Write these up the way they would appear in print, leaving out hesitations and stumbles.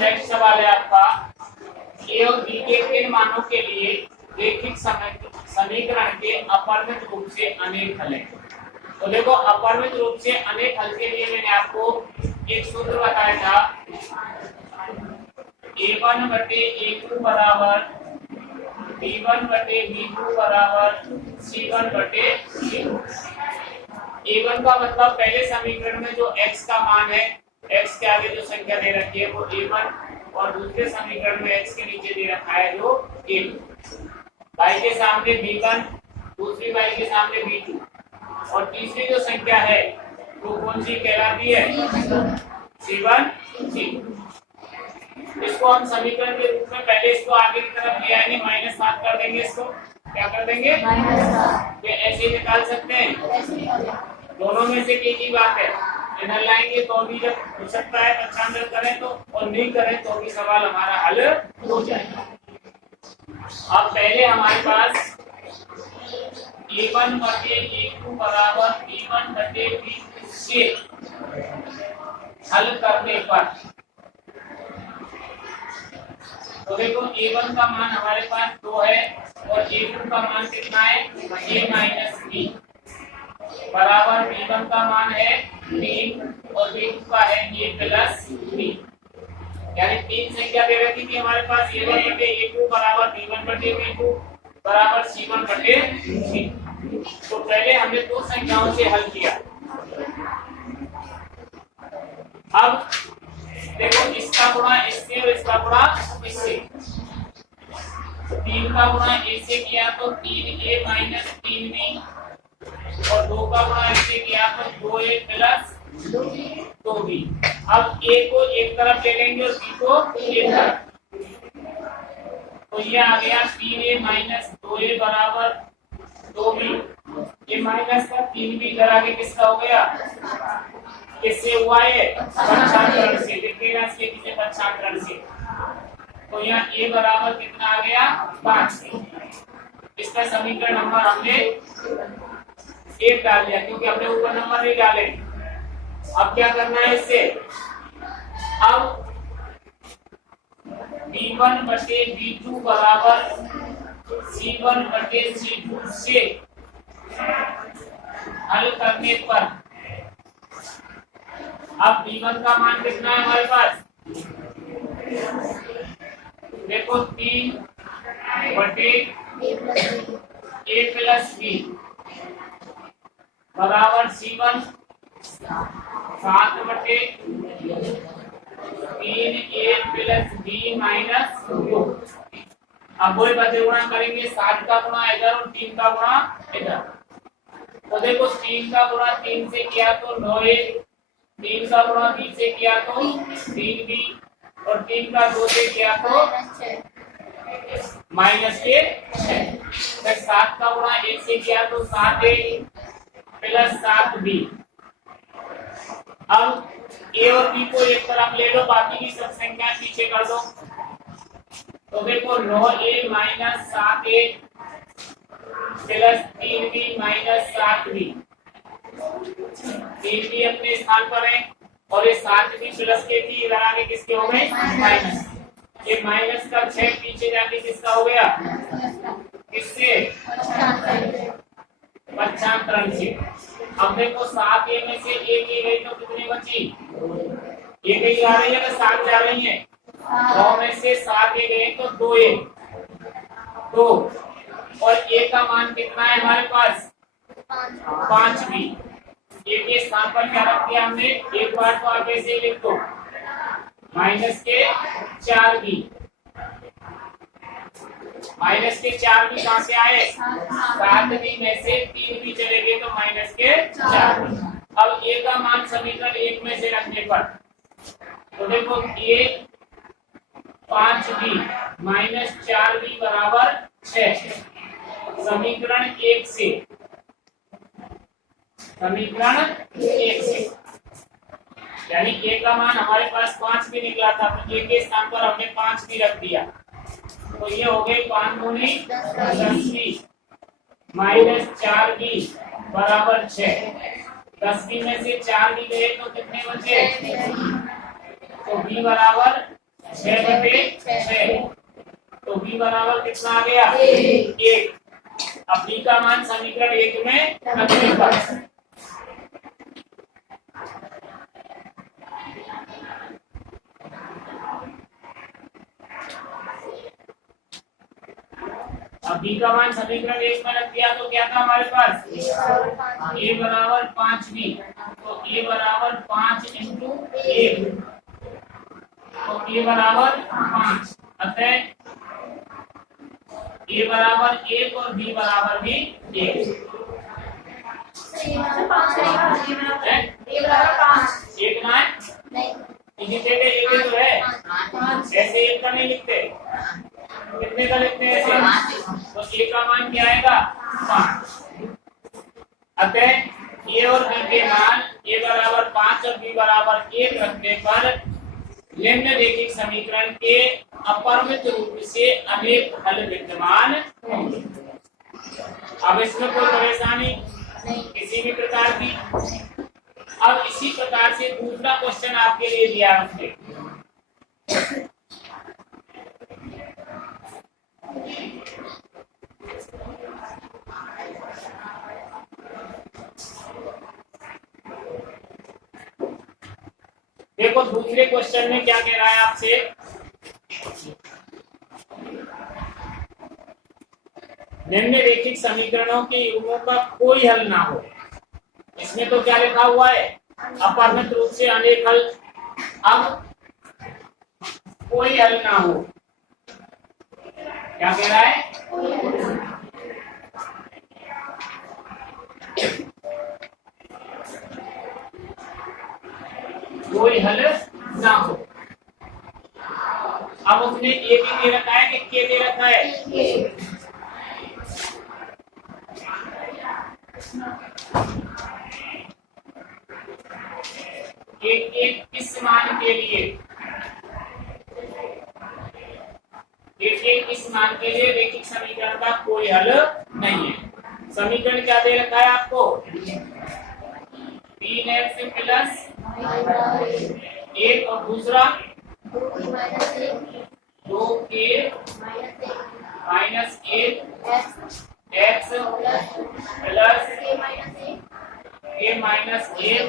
Next सवाल है आपका, ए और बी के किन मानों के लिए रैखिक समीकरण के अपरिमित रूप से अनेक हल हैं। तो देखो अपरिमित रूप से अनेक हल के लिए मैंने आपको एक सूत्र बताया था, a1 बटे a2 बराबर b1 बटे b2 बराबर c1 बटे c2। a1 का मतलब पहले समीकरण में जो x का मान है, x के आगे जो संख्या दे रखी है वो a1 और दूसरे समीकरण में x के नीचे दे रखा है जो a2। y के सामने b1, दूसरी y के सामने b2 और तीसरी जो संख्या है वो कौन सी कहलाती है, c1 c2। इसको हम समीकरण के रूप में पहले इसको आगे की तरफ ले आएंगे, -7 कर देंगे, इसको क्या कर देंगे -7। ऐसे निकाल सकते हैं, दोनों में से एक ही बात है, इधर लाएंगे तो भी जब हो सकता है पक्षांतर करें तो, और नहीं करें तो भी सवाल हमारा हल हो जाएगा। अब पहले हमारे पास a1 बटे a2 बराबर b1 बटे b2 से हल करने पर, तो देखो a1 का मान हमारे पास 2 है और a2 का मान कितना है, a माइनस b बराबर b1 का मान है 3 और b2 का है a प्लस b। यानी तीन संख्या दे रखी थी हमारे पास, a1 बटे a2 बराबर b1 बटे b2 बराबर c1 बटे c। तो पहले हमने दो संख्याओं से हल किया। अब देखो इसका गुणा इससे और इसका गुणा इससे, 3 का गुणा a से किया तो 3a माइनस 3b और 2 का गुणा इससे किया तो 2a प्लस 2b। अब a को एक तरफ ले लेंगे और b को एक तरफ, तो ये आ गया 3a माइनस 2a बराबर 2b। ये माइनस का 3b इधर आगे किसका हो गया, किससे हुआ है, पक्षांतरण से। देखिएगा इसके पीछे पक्षांतरण से, तो यहाँ a बराबर कितना आ गया 5। इसका समीकरण नंबर हमने 1 डाल दिया क्योंकि हमने ऊपर नंबर नहीं डाले। अब क्या करना है इससे, अब b1 बटे b2 बराबर c1 बटे c2 से हल करने पर, अब b1 का मान कितना है हमारे पास, देखो 3 बटे a प्लस b बराबर c1 7 बटे 3a प्लस b माइनस 2। अब वही बचे गुणा करेंगे, 7 का गुणा इधर और 3 का गुणा इधर। तो देखो 3 का गुणा 3 से किया तो 9a, 3 का गुणा b से किया तो 3b और 3 का 2 से किया तो माइनस के 6। 7 का गुणा 1 से किया तो 7a प्लस 7b। अब a और b को एक तरफ ले लो, बाकी की सब संख्या पीछे कर दो। तो देखो 9a minus 7a plus 3b minus 7b, 3b अपने स्थान पर है और ये 7b प्लस के भी इधर आगे किसके हो गए माइनस। ये माइनस का 6 पीछे जाके किसका हो गया, किससे, पक्षांतरण से। अब देखो 7a में से एक ही गई तो कितनी बची, एक ही जा रही है तो 7 जा रही है, 9 में से 7a गए तो 2a, 2 और a का मान कितना है हमारे पास 5b। a के स्थान पर क्या रख दिया हमने, एक बार तो आप ऐसे लिख दो माइनस के 4b, माइनस के 4b कहां से आए, 7b में से 3b चले गए तो माइनस के 4b। अब a का मान समीकरण 1 में से रखने पर, तो देखो a 5b माइनस 4b बराबर 6। समीकरण 1 से, समीकरण 1 से यानी a का मान हमारे पास 5 भी निकला था, तो a के स्थान पर हमने 5 भी रख दिया, तो ये हो गए 5 दूनी 10b माइनस 4b बराबर 6। 10b में से 4b गए तो कितने बचे, तो b बराबर 6/6। तो b बराबर कितना आ गया? 1। अब b का मान समीकरण 1 में रखने पर अब b का मान समीकरण 1 में रख दिया तो क्या था हमारे पास? a बराबर 5b। तो a बराबर 5 इंटू 1, तो a बराबर 5। अतः a बराबर 1 और b बराबर भी 1। एक ना है इसी जगह एक तो है, ऐसे एक का नहीं लिखते, कितने का लिखते हैं ऐसे? तो a का मान क्या आएगा? 5। अतः a और b के मान a बराबर 5 और b बराबर 1 रखने पर निम्नलिखित समीकरण के अपरिमित रूप से अनेक हल विद्यमान होंगे। अब इसमें कोई परेशानी किसी भी प्रकार की। अब इसी प्रकार से दूसरा क्वेश्चन आपके लिए दिया है उसने। देखो दूसरे क्वेश्चन में क्या कह रहा है आपसे, निम्नलिखित समीकरणों के युग्मों का कोई हल ना हो। इसमें तो क्या लिखा हुआ है? अपरिमित रूप से अनेक हल। अब कोई हल ना हो, क्या कह रहा है? कोई हल ना हो। अब उसने ए भी दे रखा है कि के दे रखा है? एक किस मान के लिए? एक इस मान के लिए रैखिक समीकरण का कोई हल नहीं है। समीकरण क्या दे रखा है आपको? 3x प्लस 1 और दूसरा 2k minus 1 x plus k minus 1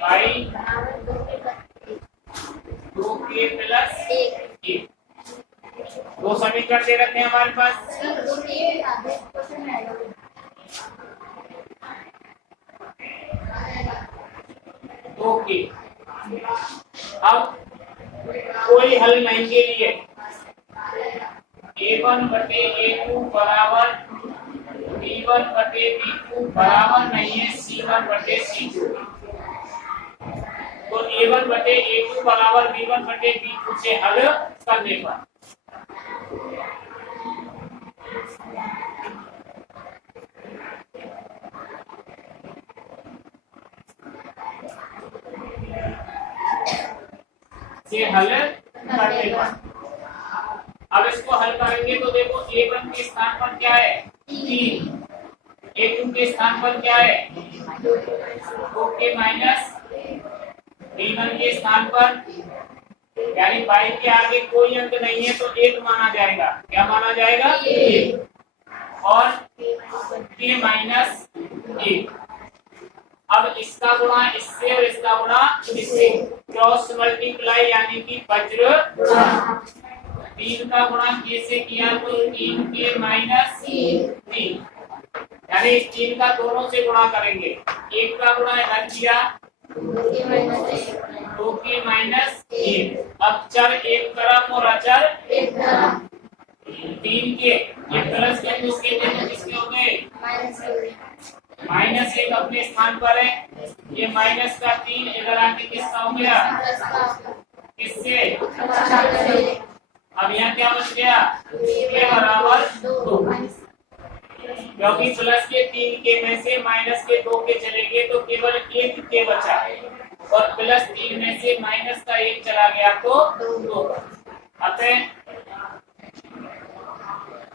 by 2k plus 1। दो समीकरण दे रखे हैं हमारे पास। ओके, अब कोई हल नहीं के लिए a1/a2 बराबर b1/b2 बराबर नहीं है c1/c2। तो a1/a2 बराबर b1/b2 से हल करने पर अब इसको हल करेंगे तो देखो a1 के स्थान पर क्या है? 3। a2 के स्थान पर क्या है? 2k माइनस b1 के स्थान पर, यानी 22 के आगे कोई अंक नहीं है तो 1 माना जाएगा। क्या माना जाएगा? 1 और k माइनस 1। अब इसका गुणा इससे और इसका गुणा इससे, क्रॉस मल्टीप्लाई यानी कि वज्र गुणा। 3 का गुणा k से किया तो 3k माइनस 3, यानी 3 का दोनों से गुणा करेंगे। 1 का गुणा इधर किया 2k माइनस 1। अब चर एक तरफ और अचर एक तरफ। 3k ये प्लस के दूसरे किसके हो गए? -1 अपने स्थान पर है। ये माइनस का 3 इधर आके किसका हो गया? किससे? अब यहाँ क्या बच गया? k बराबर 2, क्योंकि प्लस के 3 के में से माइनस के 2 के चले गए तो केवल 1 के बचा, और प्लस 3 में से माइनस का 1 चला गया तो 2। अतः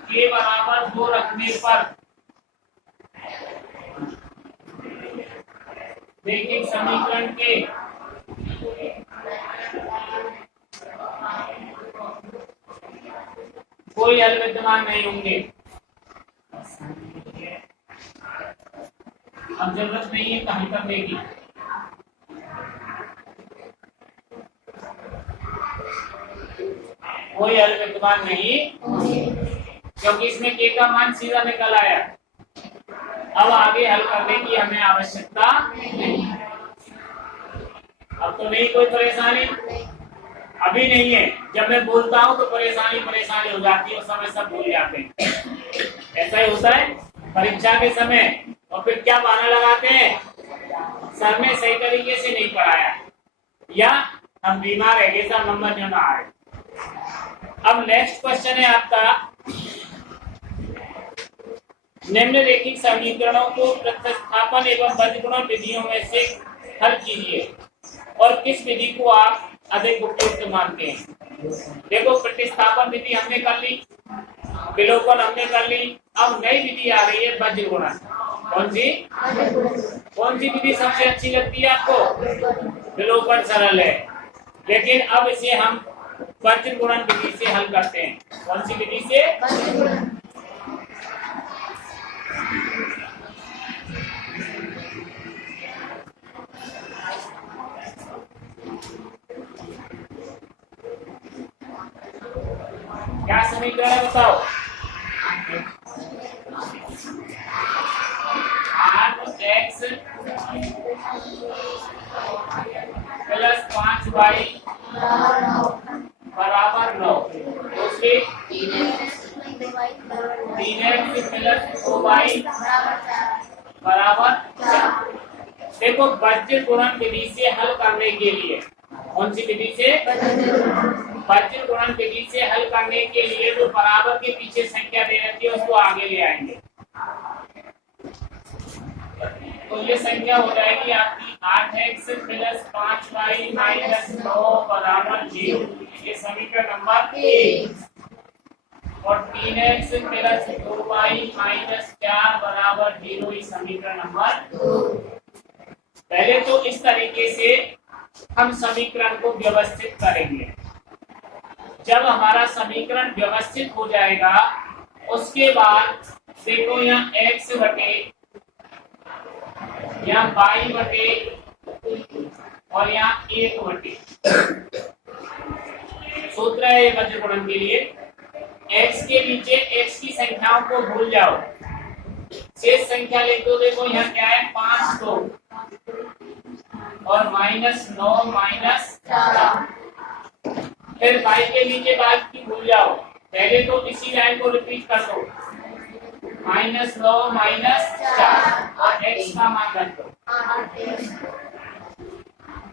k बराबर 2 रखने पर रैखिक समीकरण के कोई हल विद्यमान नहीं होंगे। अब जरूरत नहीं है हल करने की। कोई हल विद्यमान नहीं क्योंकि इसमें के का मान सीधा निकल आया। अब आगे हल करने की हमें आवश्यकता नहीं। अब तो नहीं कोई परेशानी, अभी नहीं है। जब मैं बोलता हूँ तो परेशानी हो जाती है, उस समय सब भूल जाते हैं। ऐसा ही होता है परीक्षा के समय। और फिर क्या बहाना लगाते हैं, सर ने सही तरीके से नहीं पढ़ाया या हम बीमार है, ऐसा नंबर जो ना आए। अब नेक्स्ट क्वेश्चन है आपका, निम्नलिखित समीकरणों को प्रतिस्थापन एवं बीजगणित विधियों में से हल कीजिए और किस विधि को आप अधिक उपयुक्त मानते हैं। देखो प्रतिस्थापन विधि हमने कर ली, विलोपन हमने कर ली। अब नई विधि आ रही है बीजगणित। कौन सी विधि सबसे अच्छी लगती है आपको? विलोपन सरल है, लेकिन अब इसे हम बीजगणित विधि से हल करते हैं। कौन सी विधि से? क्या समीकरण है बताओ? 8x प्लस 5y बराबर 9। दूसरी 3x प्लस 2y बराबर 4। देखो बीजगणित विधि से हल करने के लिए, कौन सी विधि से? बीजगणित विधि से हल करने के लिए जो बराबर के पीछे संख्या दे रखी है उसको आगे ले आएंगे। तो ये संख्या हो जाएगी आपकी 8x प्लस 5y माइनस 9 बराबर 0। ये समीकरण नंबर 1। और 3x प्लस 2y माइनस 4 बराबर 0 ये समीकरण नंबर 2। पहले तो इस तरीके से हम समीकरण को व्यवस्थित करेंगे। जब हमारा समीकरण व्यवस्थित हो जाएगा उसके बाद देखो यहाँ x बटे यहाँ y बटे और यहाँ 1 बटे। सूत्र है ये बीजगणित के लिए, x के नीचे x की संख्याओं को भूल जाओ, शेष संख्या लिख दो। देखो यहाँ क्या है 5 2 और माइनस 9 माइनस 4। फिर y के नीचे y की भूल जाओ, पहले तो इसी लाइन को रिपीट कर दो, माइनस 9 माइनस 4 और x का मान रख दो।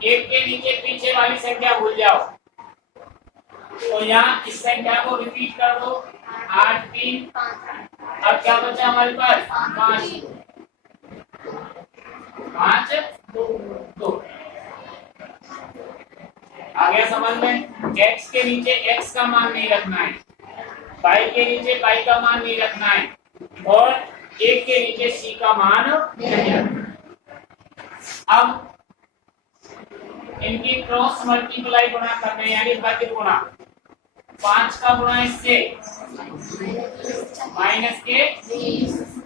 1 के नीचे पीछे वाली संख्या भूल जाओ, तो यहाँ इस संख्या को रिपीट कर दो 8 3। अब क्या बचा हमारे पास 5 2। आ गया समझ में? x के नीचे x का मान नहीं रखना है, y के नीचे y का मान नहीं रखना है और 1 के नीचे c का मान नहीं रखना। अब इनकी क्रॉस मल्टीप्लाई गुणा करने यानी वर्ग गुणा, 5 का गुणा इससे माइनस के,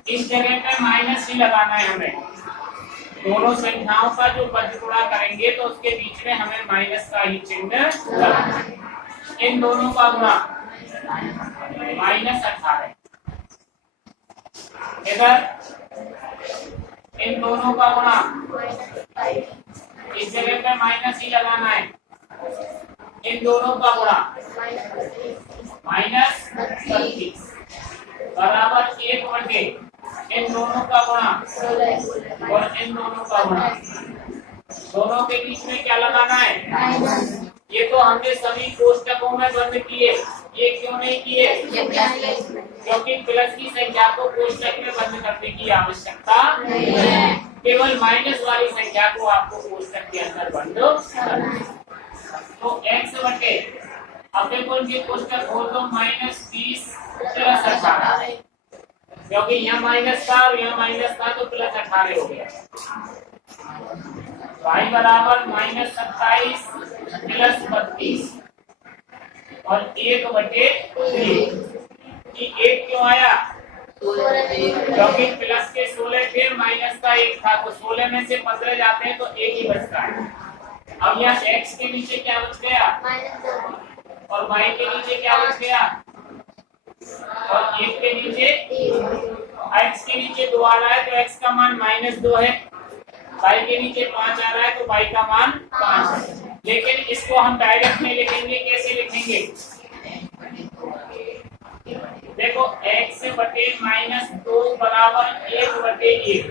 इस जगह पे माइनस ही लगाना है हमें। दोनों संख्याओं का जो वर्ग गुणा करेंगे तो उसके बीच में हमें माइनस का ही चिन्ह लगाना है। इन दोनों का गुणा माइनस 18, इधर इन दोनों का गुणा, इस जगह पे माइनस ही लगाना है। इन दोनों का गुणा माइनस 32 बराबर 1 बटे इन दोनों का गुणा और इन दोनों का गुणा। दोनों के बीच में क्या लगाना है? ये तो हमने सभी कोष्टकों में बंद किए, ये क्यों नहीं किए? क्योंकि प्लस की संख्या को कोष्टक में बंद करने की आवश्यकता नहीं है, केवल माइनस वाली संख्या को आपको कोष्टक के अंदर बंद करना है। तो x बटे, अब देखो इनके कोष्टक खोल दो, माइनस 30 प्लस 18, क्योंकि यहाँ माइनस था और यहाँ माइनस था तो प्लस 18 हो गया। y बराबर माइनस 27 प्लस 32 और 1 बटे 3। कि 1 क्यों आया? क्योंकि प्लस के 16 थे, माइनस का 1 था, तो 16 में से 15 जाते हैं तो 1 ही बचता है। अब यहाँ x के नीचे क्या बच गया? और y के नीचे क्या बच गया? और 1 के नीचे x के नीचे 2 आ रहा है तो x का मान -2 है, y के नीचे 5 आ रहा है तो y का मान 5 है। लेकिन इसको हम डायरेक्ट में लिखेंगे, कैसे लिखेंगे? देखो x बटे -2 बराबर 1/1।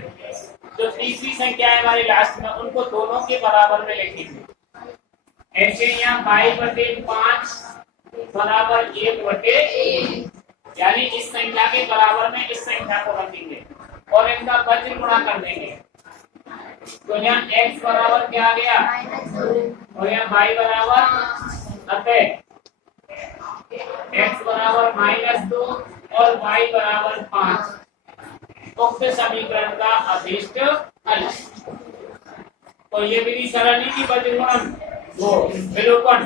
जो तीसरी संख्या है हमारी लास्ट में, उनको दोनों के बराबर में लिखेंगे। ऐसे यहाँ y बटे 5 बराबर 1/1, यानी इस संख्या के बराबर में इस संख्या को रखेंगे और इनका वज्र गुणा कर देंगे। तो यहाँ x बराबर क्या आ गया? और यहाँ y बराबर अतः x बराबर -2 और y बराबर 5 उक्त समीकरण का अभीष्ट हल। तो ये विधि सरल नहीं थी, वज्र गुणन वो विलोपन,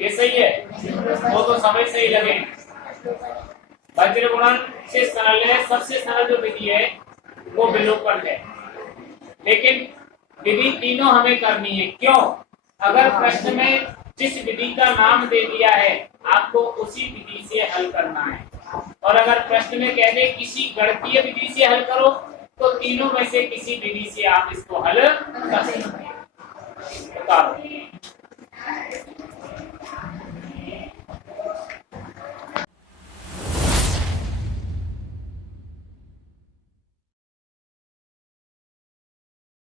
ये सही है, वो तो समझ से ही लगे। वज्र गुणन से सरल है, सबसे सरल जो विधि है वो विलोपन है, लेकिन विधि तीनों हमें करनी है। क्यों? अगर प्रश्न में जिस विधि का नाम दे दिया है आपको उसी विधि से हल करना है, और अगर प्रश्न में कह दे किसी गणितीय विधि से हल करो तो तीनों में से किसी विधि से आप इसको हल कर सकते हैं।